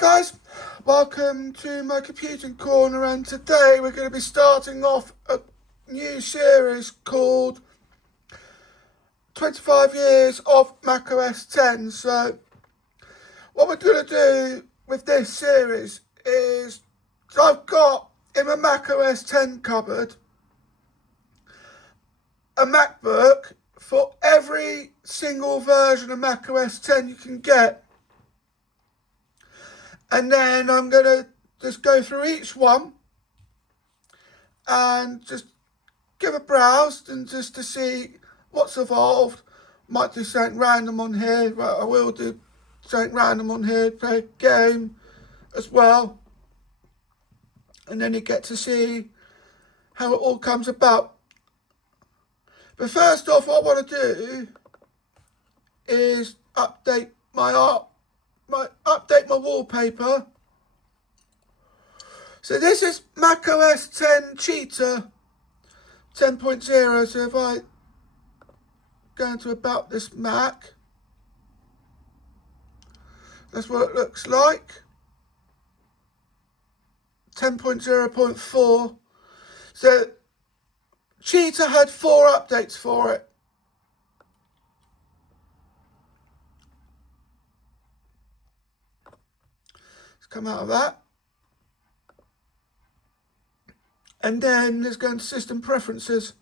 Hi guys, welcome to my computing corner, and today we're going to be starting off a new series called 25 years of Mac OS X. So what we're going to do with this series is, I've got in my Mac OS X cupboard a MacBook for every single version of Mac OS X you can get. And then I'm going to just go through each one and just give a browse and just to see what's evolved. Might do something random on here. Well, I will do something random on here, play a game as well. And then you get to see how it all comes about. But first off, what I want to do is update my wallpaper. So this is Mac OS X Cheetah 10.0. So if I go into about this Mac, that's what it looks like. 10.0.4. So Cheetah had 4 updates for it. Let's come out of that. And then let's go into System Preferences.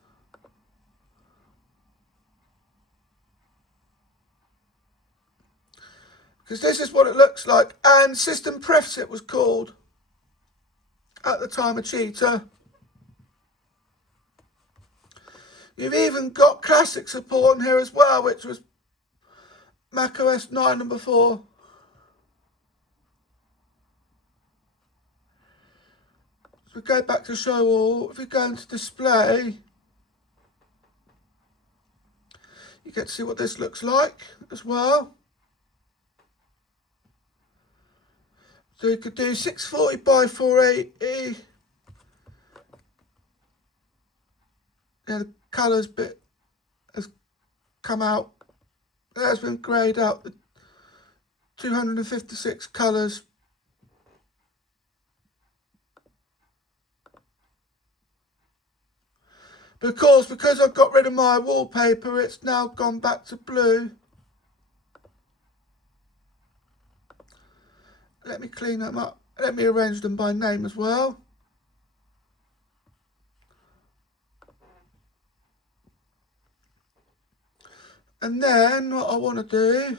Because this is what it looks like. And System Prefs it was called at the time of Cheetah. You've even got classic support on here as well, which was Mac OS 9 and before. So we go back to show all. If we go into display, you get to see what this looks like as well. So you could do 640 by 480. Yeah, the colours bit has come out. It has been greyed out. The 256 colours. But of course, because I've got rid of my wallpaper, it's now gone back to blue. Let me clean them up. Let me arrange them by name as well. And then what I want to do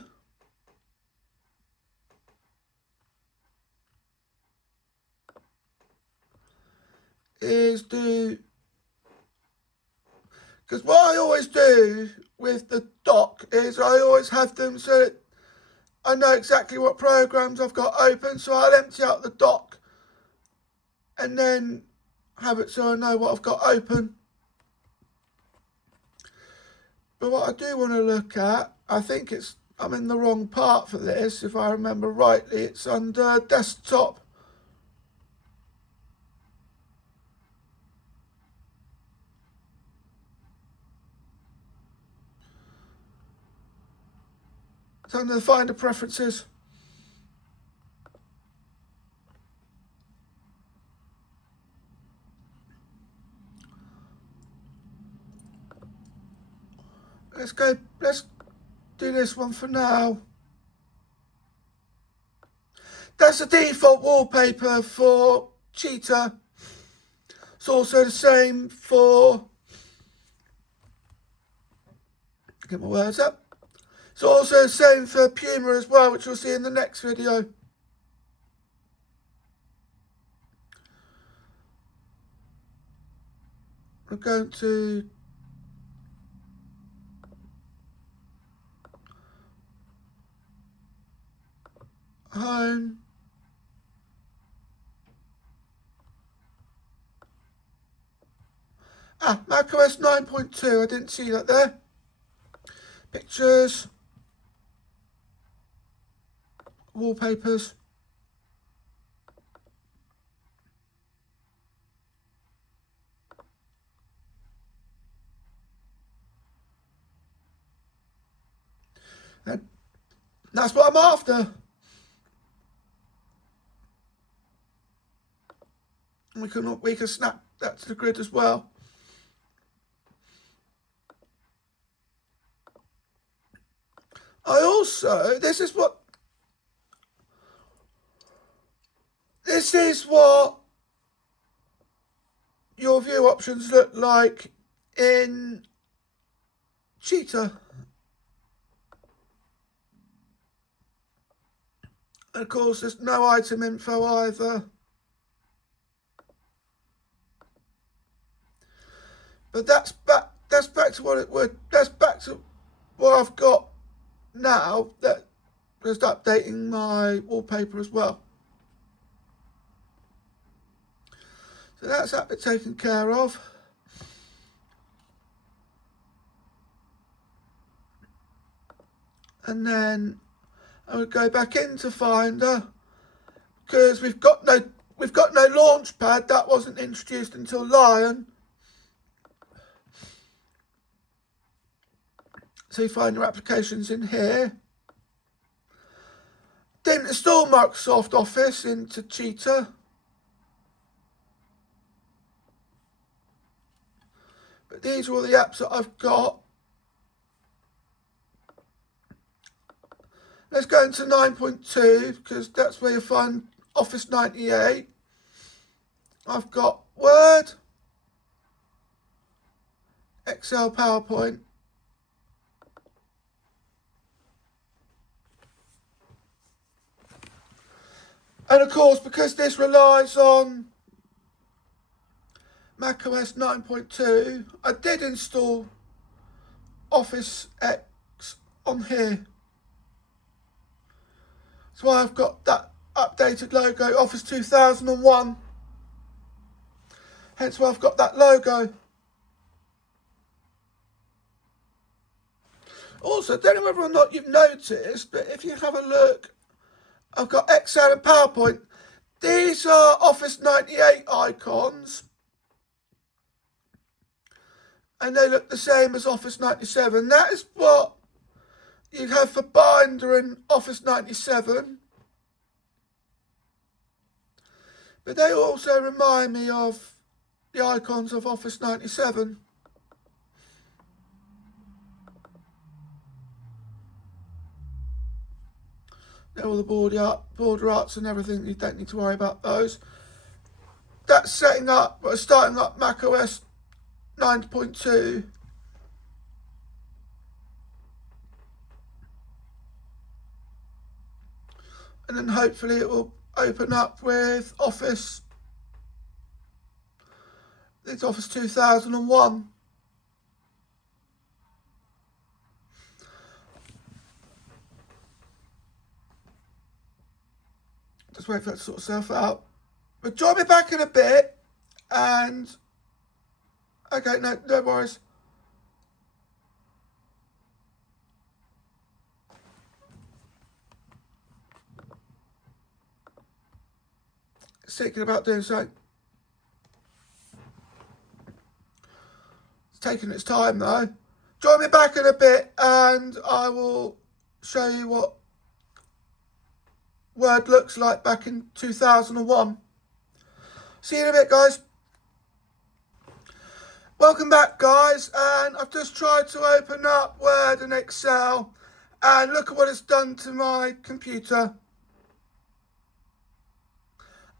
is because what I always do with the dock is I always have them so that I know exactly what programs I've got open, so I'll empty out the dock and then have it so I know what I've got open. But what I do want to look at, I think I'm in the wrong part for this, if I remember rightly. It's under desktop. It's under the Finder Preferences. Let's do this one for now. That's the default wallpaper for Cheetah. It's also the same for, get my words up. It's also the same for Puma as well, which you'll see in the next video. I'm going to Home. Mac OS 9.2, I didn't see that there. Pictures. Wallpapers. And that's what I'm after. And we can snap that to the grid as well. This is what your view options look like in Cheetah. And of course, there's no item info either. But that's back to what it would. That's back to what I've got now. That just updating my wallpaper as well. So that's that bit taken care of. And then I would go back into Finder because we've got no launch pad. That wasn't introduced until Lion. So you find your applications in here. Didn't install Microsoft Office into Cheetah. But these are all the apps that I've got. Let's go into 9.2 because that's where you find Office 98. I've got Word, Excel, PowerPoint. And of course, because this relies on Mac OS 9.2, I did install Office X on here. That's why I've got that updated logo, Office 2001. Hence why I've got that logo. Also, I don't know whether or not you've noticed, but if you have a look, I've got Excel and PowerPoint. These are Office 98 icons. And they look the same as Office 97. That is what you have for Binder in Office 97. But they also remind me of the icons of Office 97. They're all the border arts and everything. You don't need to worry about those. That's starting up Mac OS 9.2. And then hopefully it will open up with Office. It's Office 2001. Just wait for that to sort itself out. But join me back in a bit and... Okay, no worries. It's thinking about doing something. It's taking its time though. Join me back in a bit and I will show you what Word looks like back in 2001. See you in a bit, guys. Welcome back, guys, and I've just tried to open up Word and Excel and look at what it's done to my computer.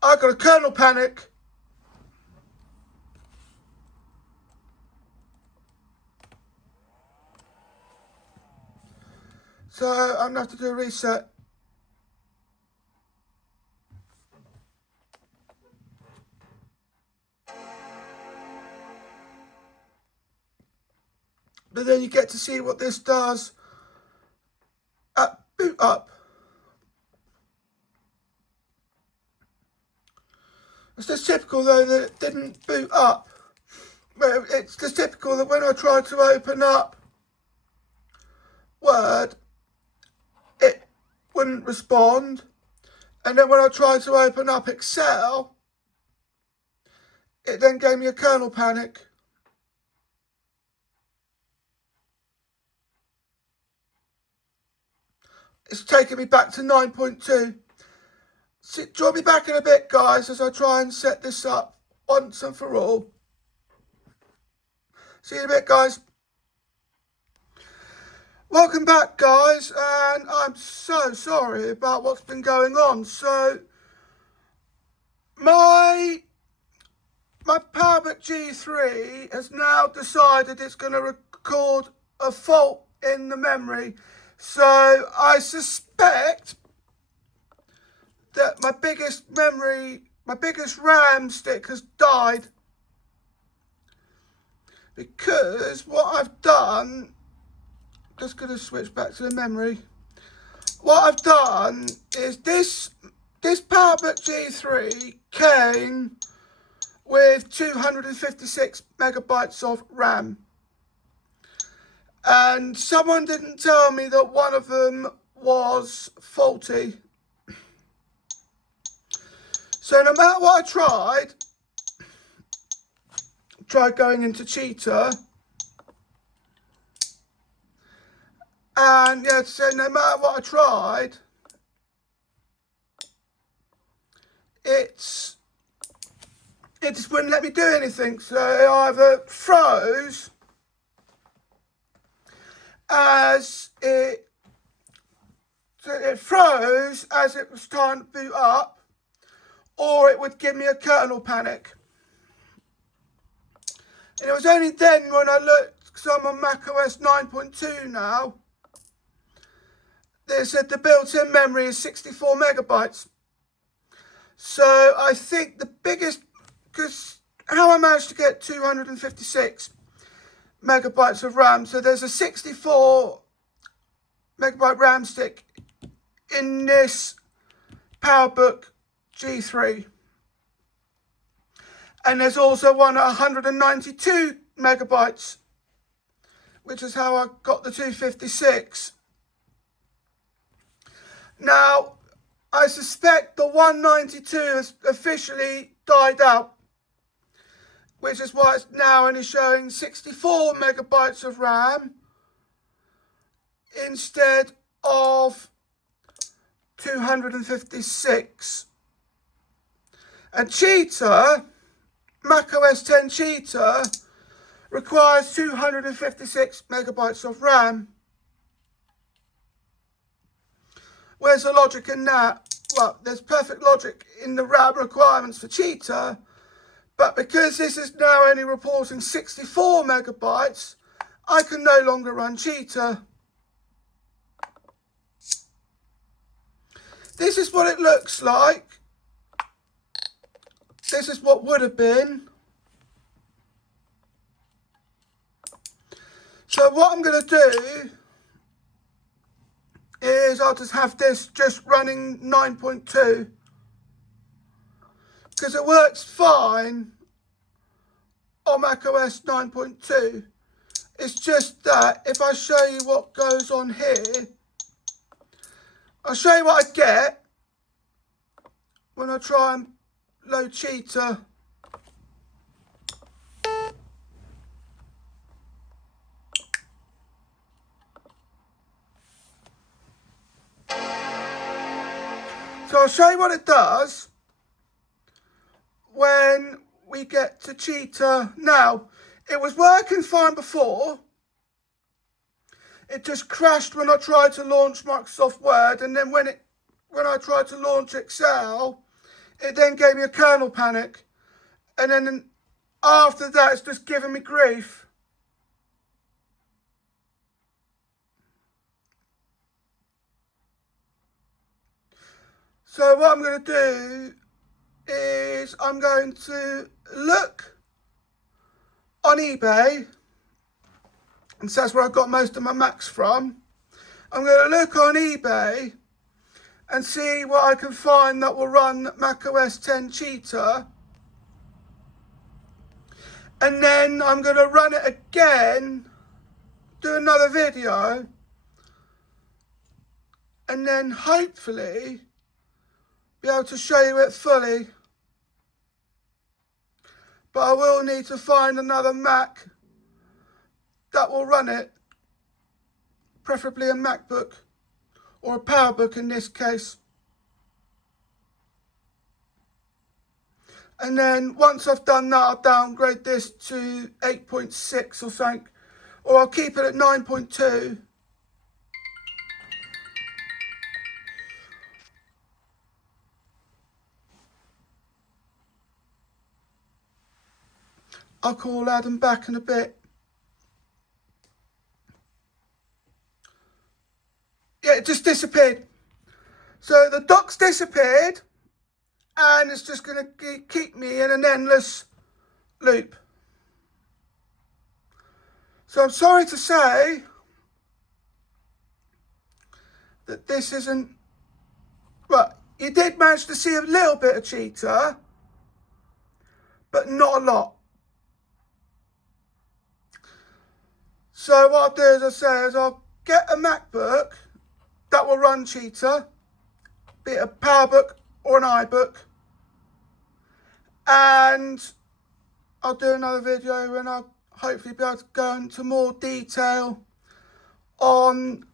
I got a kernel panic. So I'm going to have to do a reset. But then you get to see what this does at boot up. It's just typical though that it didn't boot up. But it's just typical that when I tried to open up Word, it wouldn't respond. And then when I tried to open up Excel, it then gave me a kernel panic. It's taking me back to 9.2. Join me back in a bit, guys, as I try and set this up once and for all. See you in a bit, guys. Welcome back, guys, and I'm so sorry about what's been going on. So my PowerBook G3 has now decided it's going to record a fault in the memory. So I suspect that my biggest RAM stick has died, because what I've done, just going to switch back to the memory. What I've done is this PowerBook G3 came with 256 megabytes of RAM. And someone didn't tell me that one of them was faulty. So no matter what I tried going into Cheetah, and yeah, so no matter what I tried, it just wouldn't let me do anything. So it either froze as it was trying to boot up, or it would give me a kernel panic. And it was only then when I looked, because I'm on Mac OS 9.2 now, they said the built-in memory is 64 megabytes. So I think the biggest, because how I managed to get 256 megabytes of RAM, so there's a 64 megabyte RAM stick in this PowerBook G3. And there's also one at 192 megabytes, which is how I got the 256. Now, I suspect the 192 has officially died out, which is why it's now only showing 64 megabytes of RAM instead of 256. And Cheetah, Mac OS X Cheetah, requires 256 megabytes of RAM. Where's the logic in that? Well, there's perfect logic in the RAM requirements for Cheetah, but because this is now only reporting 64 megabytes, I can no longer run Cheetah. This is what it looks like. This is what would have been. So what I'm going to do is I'll just have this just running 9.2, because it works fine on Mac OS 9.2. It's just that if I show you what goes on here, I'll show you what I get when I try and load Cheetah. So I'll show you what it does when we get to Cheetah. Now, it was working fine before. It just crashed when I tried to launch Microsoft Word, and then when I tried to launch Excel, it then gave me a kernel panic. And then after that, it's just giving me grief. So what I'm going to do is I'm going to look on eBay, and so that's where I got most of my Macs from. I'm going to look on eBay and see what I can find that will run Mac OS X Cheetah. And then I'm going to run it again, do another video, and then hopefully be able to show you it fully. But I will need to find another Mac that will run it, preferably a MacBook or a PowerBook in this case. And then once I've done that, I'll downgrade this to 8.6 or something. Or I'll keep it at 9.2. I'll call Adam back in a bit. Yeah, it just disappeared. So the dock's disappeared, and it's just going to keep me in an endless loop. So I'm sorry to say that this isn't... Well, you did manage to see a little bit of Cheetah, but not a lot. So what I'll do, as I say, is I'll get a MacBook that will run Cheetah, be it a PowerBook or an iBook, and I'll do another video and I'll hopefully be able to go into more detail on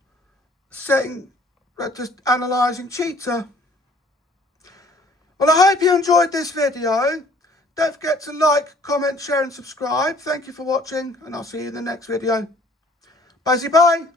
just analysing Cheetah. Well, I hope you enjoyed this video. Don't forget to like, comment, share and subscribe. Thank you for watching, and I'll see you in the next video. Bye.